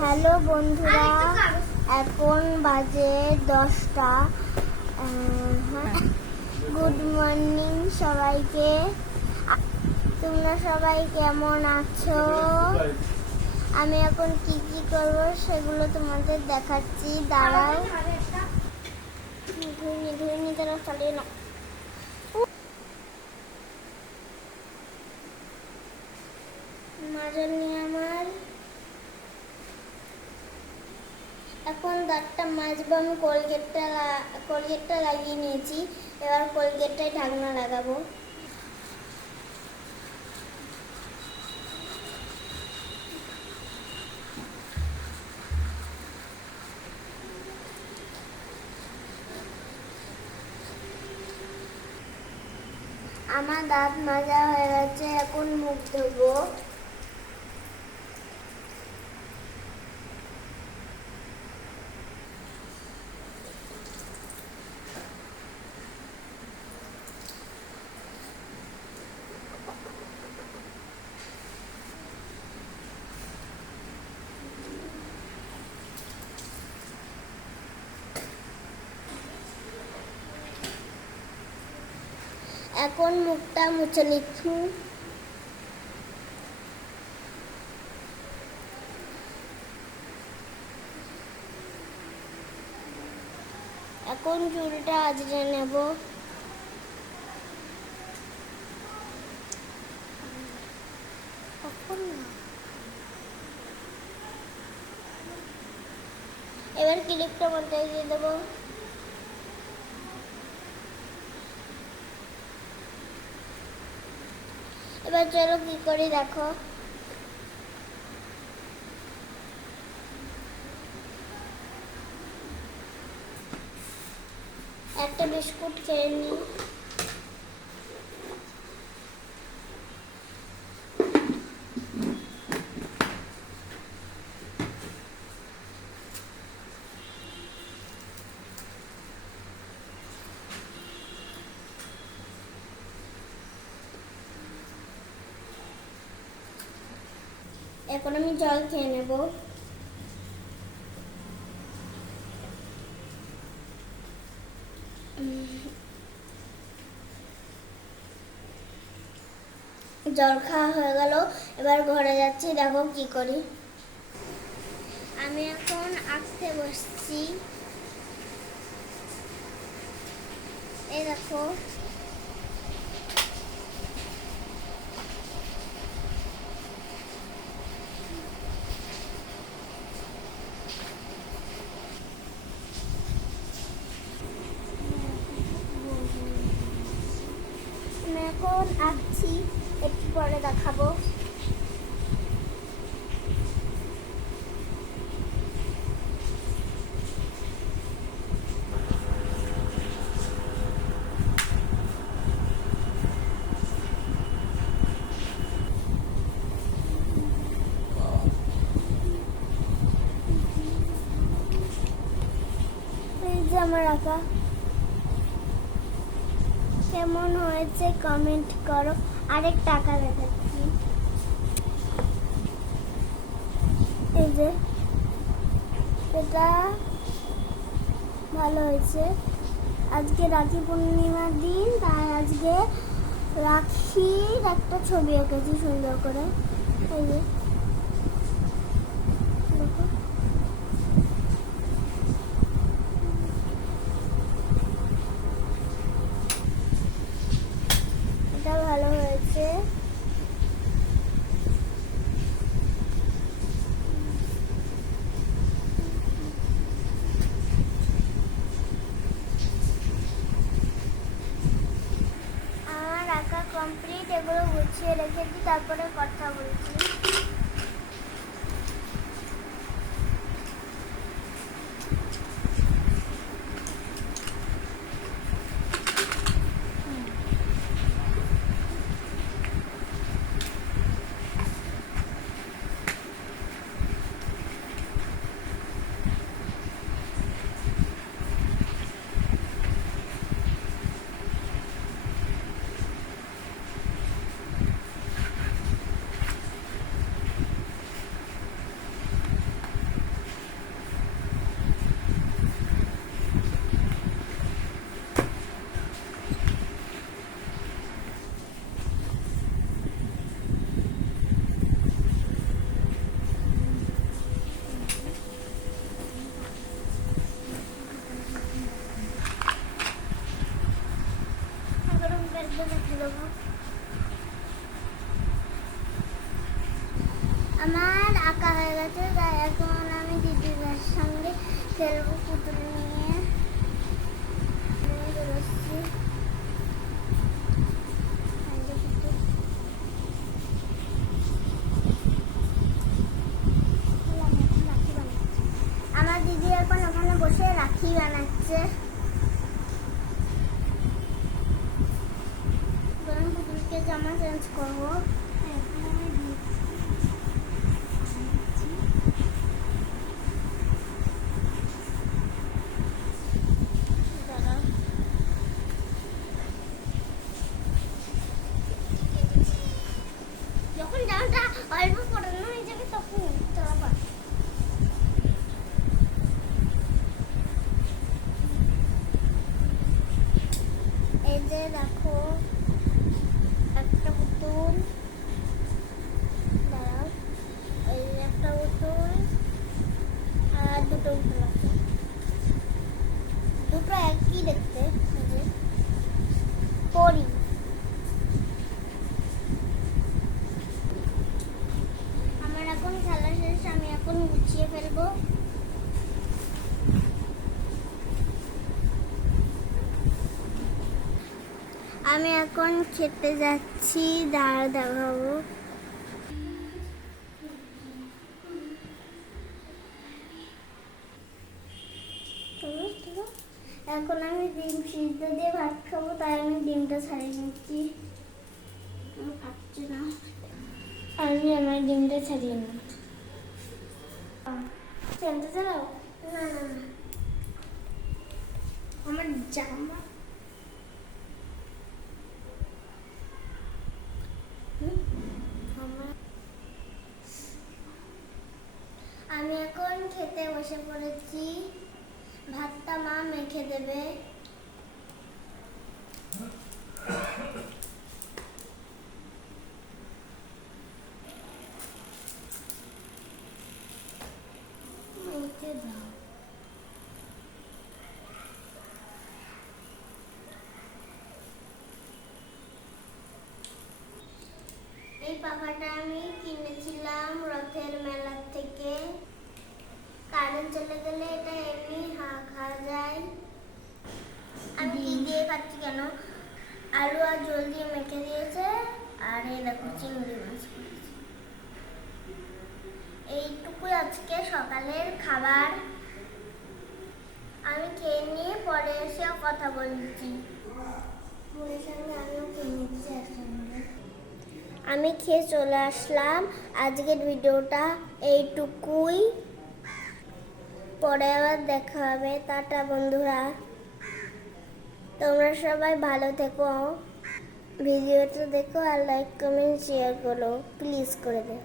Hello বন্ধুরা, এখন বাজে 10টা। গুড মর্নিং সবাইকে। তোমরা সবাই কেমন আছো? আমি এখন কি কি করব সেগুলো তোমাদের দেখাচ্ছি। দাঁড়াও, ধুইনি তারা চালিয়ে নাও। মাজল নিয়ে আমার এখন দাঁতটা মাজবো। আমি কোলগেটটা লাগিয়ে নিয়েছি। এবার কোলগেটটায় ঢাকনা লাগাবো। আমার দাঁত মাজা হয়ে গেছে, এখন মুখ ধোবো। এখন মুখটা মুছে নিচ্ছি। এখন চুলটা আঁচড়ে নেব। এবার ক্লিপটা মাথায় দিয়ে দেবো। এবার চলো কি করি দেখো। একটা বিস্কুট খেয়ে নিই। এখন আমি জল খেয়ে নেব। জল খাওয়া হয়ে গেল। এবার ঘরে যাচ্ছি, দেখো কি করি। আমি এখন আঁকতে বসছি। এই দেখো, আমি এখন আঁকছি, একটু পরে দেখাবো। এই যে আমার আঁকা কেমন হয়েছে কমেন্ট করো। আরেকটা আঁকা দেখাচ্ছি। এই যে এটা ভালো হয়েছে। আজকে রাখি পূর্ণিমার দিন, তাই আজকে রাখির একটা ছবি এঁকেছি সুন্দর করে। এই যে দেখো, এটা ভালো হয়েছে। আমার আঁকা কমপ্লিট। এগুলো গুছিয়ে রেখেছি, তারপরে কথা বলছি। খেলবো পুতুল নিয়ে বেরোচ্ছি। আমার দিদি এখন ওখানে বসে রাখি বানাচ্ছে। পুতুলকে জামা চেঞ্জ করবো। যখন জামাটা অল্প পরানো হয়ে যাবে তখন চালাবা। এই যে দেখো একটা পুতুল, দাঁড়াও, এই যে একটা পুতুল আর দুটো পুতুল আছে, দুটো একই দেখতে। এই যে পরি। আমার এখন খেলা শেষ, আমি এখন গুছিয়ে ফেলবো। আমি এখন খেতে যাচ্ছি, দাঁড়া দেখাবো। এখন আমি ডিম সিদ্ধ দিয়ে ভাত খাবো, তাই আমি ডিমটা ছাড়িয়ে নিচ্ছি। খাচ্ছি না, আমি আমার ডিমটা ছাড়িয়ে নিই। ফ্যানটা চালাও। না না না, আমার জামা। আমি এখন খেতে বসে পড়েছি, ভাতটা মা মেখে দেবে। মেখে দাও। এই পাখাটা আমি কিনেছিলাম রথের মেলার থেকে। কারেন্ট চলে গেলে এটা এমনি খাওয়া যায়। আমি কি দিয়ে খাচ্ছি কেন, আলু আর জল দিয়ে মেখে দিয়েছে, আর এই দেখো চিংড়ি মাছ করেছে। এইটুকুই আজকে সকালের খাবার। আমি খেয়ে নিয়ে পরে এসেও কথা বলছি। বোনের সঙ্গে আমিও খেয়ে নিচ্ছি একসঙ্গে। আমি খেয়ে চলে আসলাম। আজকের ভিডিওটা এইটুকুই, পরে আবার দেখা হবে। টাটা বন্ধুরা, তোমরা সবাই ভালো থেকো, ভিডিওটা দেখো আর লাইক কমেন্ট শেয়ার করো, প্লিজ করে দেও।